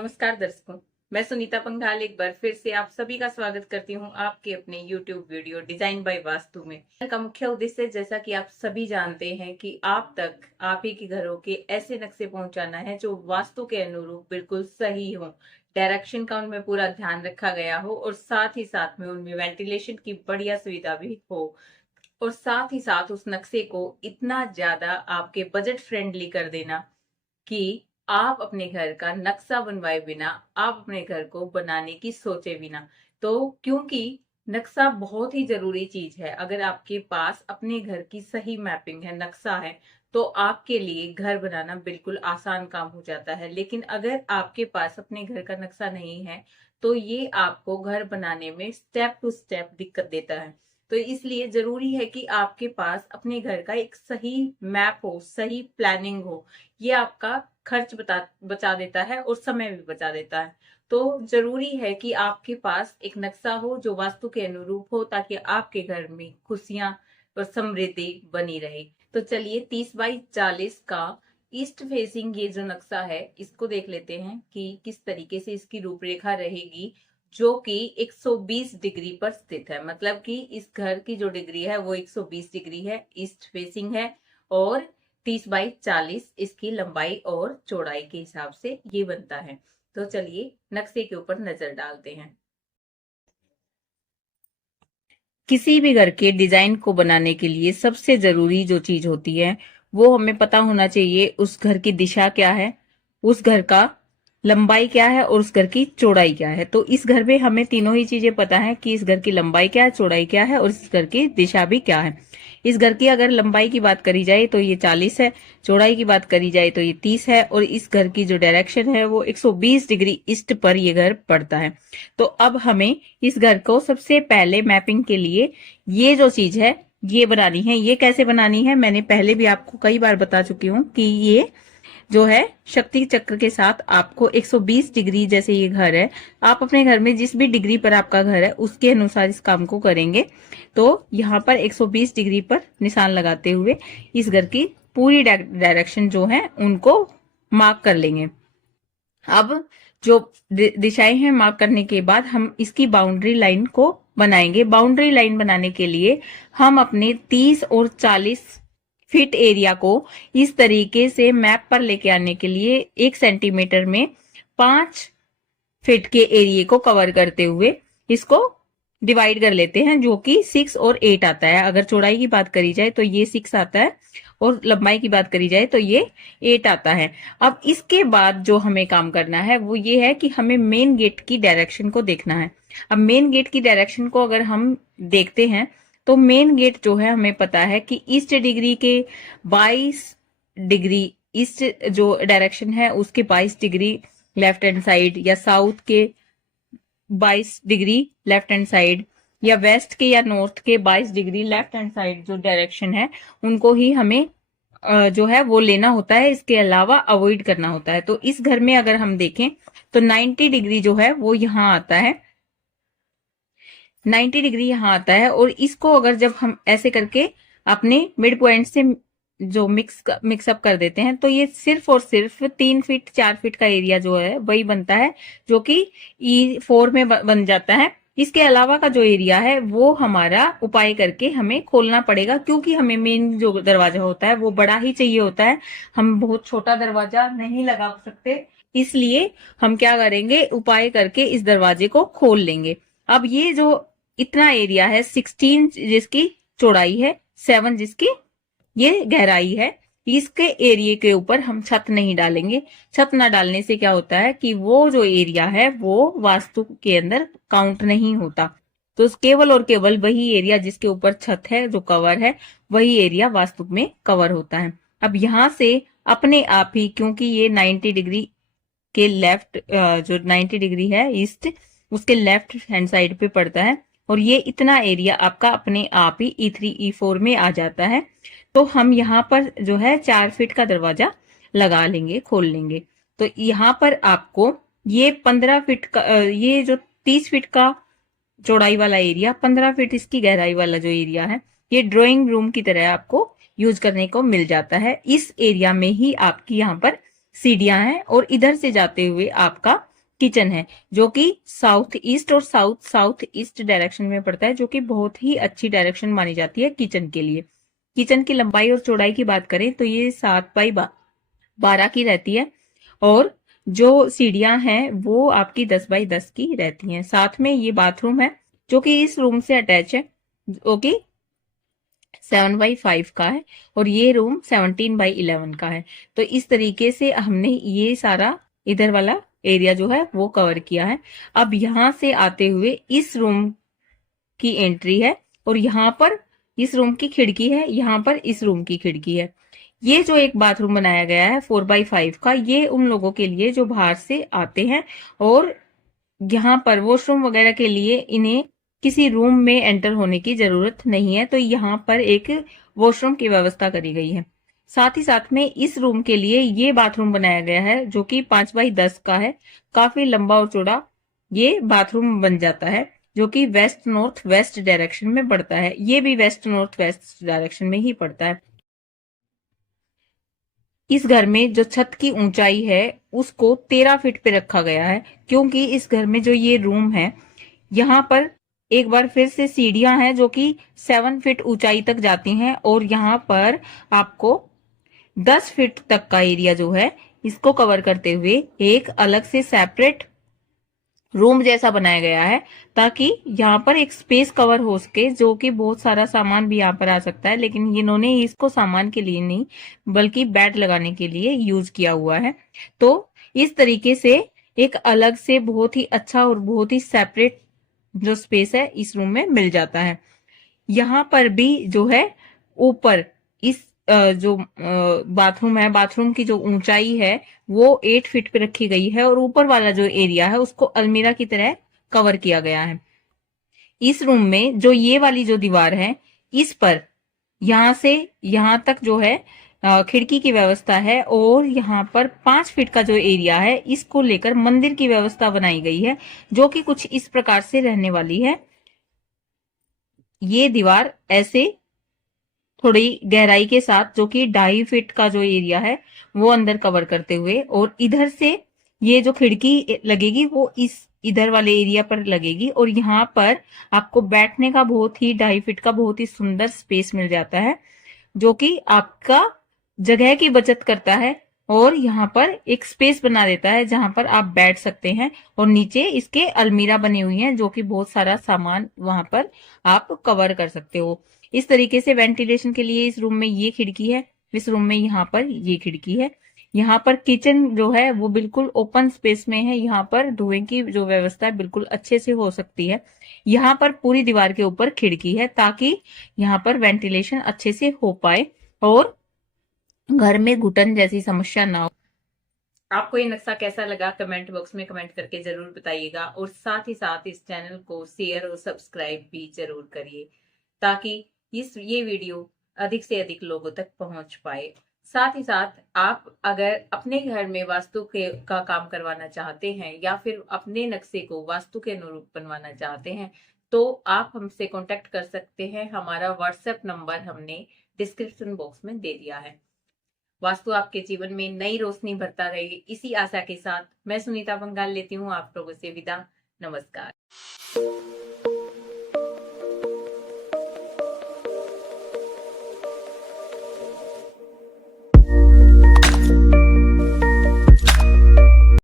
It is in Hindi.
नमस्कार दर्शकों, मैं सुनीता पंघाल एक बार फिर से आप सभी का स्वागत करती हूं आपके अपने YouTube video design by vastu में। का मुख्य उद्देश्य, जैसा कि आप सभी जानते हैं, कि आप तक आप ही के घरों के ऐसे नक्शे पहुंचाना है जो वास्तु के अनुरूप बिल्कुल सही हो, डायरेक्शन का उनमें पूरा ध्यान रखा गया हो और साथ ही साथ में उनमें वेंटिलेशन की बढ़िया सुविधा भी हो। और साथ ही साथ उस नक्शे को इतना ज्यादा आपके बजट फ्रेंडली कर देना कि आप अपने घर का नक्शा बनवाए बिना आप अपने घर को बनाने की सोचे बिना। तो क्योंकि नक्शा बहुत ही जरूरी चीज है, अगर आपके पास अपने घर की सही मैपिंग है, नक्शा है, तो आपके लिए घर बनाना बिल्कुल आसान काम हो जाता है। लेकिन अगर आपके पास अपने घर का नक्शा नहीं है तो ये आपको घर बनाने में स्टेप टू स्टेप दिक्कत देता है। तो इसलिए जरूरी है कि आपके पास अपने घर का एक सही मैप हो, सही प्लानिंग हो। ये आपका खर्च बचा देता है और समय भी बचा देता है। तो जरूरी है कि आपके पास एक नक्शा हो जो वास्तु के अनुरूप हो, ताकि आपके घर में खुशियां और समृद्धि बनी रहे। तो चलिए 30 बाई 40 का ईस्ट फेसिंग ये जो नक्शा है, इसको देख लेते हैं कि किस तरीके से इसकी रूपरेखा रहेगी, जो कि 120 डिग्री पर स्थित है। मतलब कि इस घर की जो डिग्री है वो 120 डिग्री है, ईस्ट फेसिंग है, और 30 बाई 40 इसकी लंबाई और चौड़ाई के हिसाब से ये बनता है। तो चलिए नक्शे के ऊपर नजर डालते हैं। किसी भी घर के डिजाइन को बनाने के लिए सबसे जरूरी जो चीज होती है वो हमें पता होना चाहिए, उस घर की दिशा क्या है, उस घर का लंबाई क्या है और उस घर की चौड़ाई क्या है। तो इस घर में हमें तीनों ही चीजें पता है कि इस घर की लंबाई क्या है, चौड़ाई क्या है और इस घर की दिशा भी क्या है। इस घर की अगर लंबाई की बात करी जाए तो ये 40 है, चौड़ाई की बात करी जाए तो ये 30 है, और इस घर की जो डायरेक्शन है वो 120 डिग्री ईस्ट पर ये घर पड़ता है। तो अब हमें इस घर को सबसे पहले मैपिंग के लिए ये जो चीज है ये बनानी है। ये कैसे बनानी है मैंने पहले भी आपको कई बार बता चुकी हूँ कि ये जो है शक्ति चक्र के साथ आपको 120 डिग्री, जैसे ये घर है, आप अपने घर में जिस भी डिग्री पर आपका घर है उसके अनुसार इस काम को करेंगे। तो यहाँ पर 120 डिग्री पर निशान लगाते हुए इस घर की पूरी डायरेक्शन जो है उनको मार्क कर लेंगे। अब जो दिशाएं हैं मार्क करने के बाद हम इसकी बाउंड्री लाइन को बनाएंगे। बाउंड्री लाइन बनाने के लिए हम अपने 30 और 40 फिट एरिया को इस तरीके से मैप पर लेके आने के लिए 1 सेंटीमीटर में 5 फिट के एरिया को कवर करते हुए इसको डिवाइड कर लेते हैं, जो कि 6 और 8 आता है। अगर चौड़ाई की बात करी जाए तो ये 6 आता है और लंबाई की बात करी जाए तो ये 8 आता है। अब इसके बाद जो हमें काम करना है वो ये है कि हमें मेन गेट की डायरेक्शन को देखना है। अब मेन गेट की डायरेक्शन को अगर हम देखते हैं तो मेन गेट जो है हमें पता है कि ईस्ट डिग्री के 22 डिग्री ईस्ट जो डायरेक्शन है उसके 22 डिग्री लेफ्ट हैंड साइड, या साउथ के 22 डिग्री लेफ्ट हैंड साइड, या वेस्ट के या नॉर्थ के 22 डिग्री लेफ्ट हैंड साइड जो डायरेक्शन है उनको ही हमें जो है वो लेना होता है। इसके अलावा अवॉइड करना होता है। तो इस घर में अगर हम देखें तो 90 डिग्री जो है वो यहाँ आता है, 90 डिग्री यहाँ आता है। और इसको अगर जब हम ऐसे करके अपने मिड पॉइंट से जो मिक्सअप कर देते हैं तो ये सिर्फ और सिर्फ 3 फीट 4 फीट का एरिया जो है वही बनता है, जो कि E4 में बन जाता है। इसके अलावा का जो एरिया है वो हमारा उपाय करके हमें खोलना पड़ेगा, क्योंकि हमें मेन जो दरवाजा होता है वो बड़ा ही चाहिए होता है। हम बहुत छोटा दरवाजा नहीं लगा सकते, इसलिए हम क्या करेंगे, उपाय करके इस दरवाजे को खोल लेंगे। अब ये जो इतना एरिया है, 16 जिसकी चौड़ाई है, 7 जिसकी ये गहराई है, इसके एरिया के ऊपर हम छत नहीं डालेंगे। छत ना डालने से क्या होता है कि वो जो एरिया है वो वास्तु के अंदर काउंट नहीं होता। तो केवल और केवल वही एरिया जिसके ऊपर छत है, जो कवर है, वही एरिया वास्तु में कवर होता है। अब यहां से अपने आप ही, क्योंकि ये 90 डिग्री के लेफ्ट, जो 90 डिग्री है ईस्ट, उसके लेफ्ट हैंड साइड पे पड़ता है, और ये इतना एरिया आपका अपने आप ही E3 E4 में आ जाता है। तो हम यहाँ पर जो है 4 फीट का दरवाजा लगा लेंगे, खोल लेंगे। तो यहाँ पर आपको ये 15 फीट का, ये जो 30 फीट का चौड़ाई वाला एरिया, 15 फीट इसकी गहराई वाला जो एरिया है, ये ड्राइंग रूम की तरह आपको यूज करने को मिल जाता है। इस एरिया में ही आपकी यहाँ पर सीढ़ियां हैं, और इधर से जाते हुए आपका किचन है, जो कि साउथ ईस्ट और साउथ साउथ ईस्ट डायरेक्शन में पड़ता है, जो कि बहुत ही अच्छी डायरेक्शन मानी जाती है किचन के लिए। किचन की लंबाई और चौड़ाई की बात करें तो ये 7x12 की रहती है, और जो सीढ़ियां हैं वो आपकी 10x10 की रहती हैं। साथ में ये बाथरूम है जो कि इस रूम से अटैच है, जो कि 7x5 का है, और ये रूम 17x11 का है। तो इस तरीके से हमने ये सारा इधर वाला एरिया जो है वो कवर किया है। अब यहां से आते हुए इस रूम की एंट्री है, और यहाँ पर इस रूम की खिड़की है, यहाँ पर इस रूम की खिड़की है। ये जो एक बाथरूम बनाया गया है 4x5 का, ये उन लोगों के लिए जो बाहर से आते हैं और यहाँ पर वॉशरूम वगैरह के लिए इन्हें किसी रूम में एंटर होने की जरूरत नहीं है, तो यहाँ पर एक वॉशरूम की व्यवस्था करी गई है। साथ ही साथ में इस रूम के लिए ये बाथरूम बनाया गया है जो कि 5x10 का है। काफी लंबा और चौड़ा ये बाथरूम बन जाता है, जो कि वेस्ट नॉर्थ वेस्ट डायरेक्शन में पड़ता है। ये भी वेस्ट नॉर्थ वेस्ट डायरेक्शन में ही पड़ता है। इस घर में जो छत की ऊंचाई है उसको 13 फीट पे रखा गया है, क्योंकि इस घर में जो ये रूम है यहाँ पर एक बार फिर से सीढ़ियां हैं जो कि 7 फीट ऊंचाई तक जाती हैं, और यहाँ पर आपको 10 फीट तक का एरिया जो है इसको कवर करते हुए एक अलग से सेपरेट रूम जैसा बनाया गया है, ताकि यहाँ पर एक स्पेस कवर हो सके, जो कि बहुत सारा सामान भी यहाँ पर आ सकता है, लेकिन इन्होंने इसको सामान के लिए नहीं बल्कि बेड लगाने के लिए यूज किया हुआ है। तो इस तरीके से एक अलग से बहुत ही अच्छा और बहुत ही सेपरेट जो स्पेस है इस रूम में मिल जाता है। यहाँ पर भी जो है ऊपर इस जो बाथरूम है, बाथरूम की जो ऊंचाई है वो 8 फीट पे रखी गई है, और ऊपर वाला जो एरिया है उसको अलमीरा की तरह कवर किया गया है। इस रूम में जो ये वाली जो दीवार है, इस पर यहां से यहां तक जो है खिड़की की व्यवस्था है, और यहाँ पर 5 फीट का जो एरिया है इसको लेकर मंदिर की व्यवस्था बनाई गई है, जो कि कुछ इस प्रकार से रहने वाली है। ये दीवार ऐसे थोड़ी गहराई के साथ, जो कि 2.5 फीट का जो एरिया है वो अंदर कवर करते हुए, और इधर से ये जो खिड़की लगेगी वो इस इधर वाले एरिया पर लगेगी, और यहाँ पर आपको बैठने का बहुत ही 2.5 फीट का बहुत ही सुंदर स्पेस मिल जाता है, जो कि आपका जगह की बचत करता है, और यहाँ पर एक स्पेस बना देता है जहां पर आप बैठ सकते हैं, और नीचे इसके अलमीरा बनी हुई है जो कि बहुत सारा सामान वहां पर आप कवर कर सकते हो। इस तरीके से वेंटिलेशन के लिए इस रूम में ये खिड़की है, इस रूम में यहाँ पर ये खिड़की है। यहाँ पर किचन जो है वो बिल्कुल ओपन स्पेस में है, यहाँ पर धुएं की जो व्यवस्था है बिल्कुल अच्छे से हो सकती है। यहाँ पर पूरी दीवार के ऊपर खिड़की है, ताकि यहाँ पर वेंटिलेशन अच्छे से हो पाए और घर में घुटन जैसी समस्या ना हो। आपको ये नक्शा कैसा लगा कमेंट बॉक्स में कमेंट करके जरूर बताइएगा, और साथ ही साथ इस चैनल को शेयर और सब्सक्राइब भी जरूर करिए, ताकि ये वीडियो अधिक से अधिक लोगों तक पहुंच पाए। साथ ही साथ आप अगर अपने घर में वास्तु का काम करवाना चाहते हैं, या फिर अपने नक्शे को वास्तु के अनुरूप बनवाना चाहते हैं, तो आप हमसे कांटेक्ट कर सकते हैं। हमारा व्हाट्सएप नंबर हमने डिस्क्रिप्शन बॉक्स में दे दिया है। वास्तु आपके जीवन में नई रोशनी भरता रहे, इसी आशा के साथ मैं सुनीता बंगाल लेती हूँ आप लोगों से विदा। नमस्कार।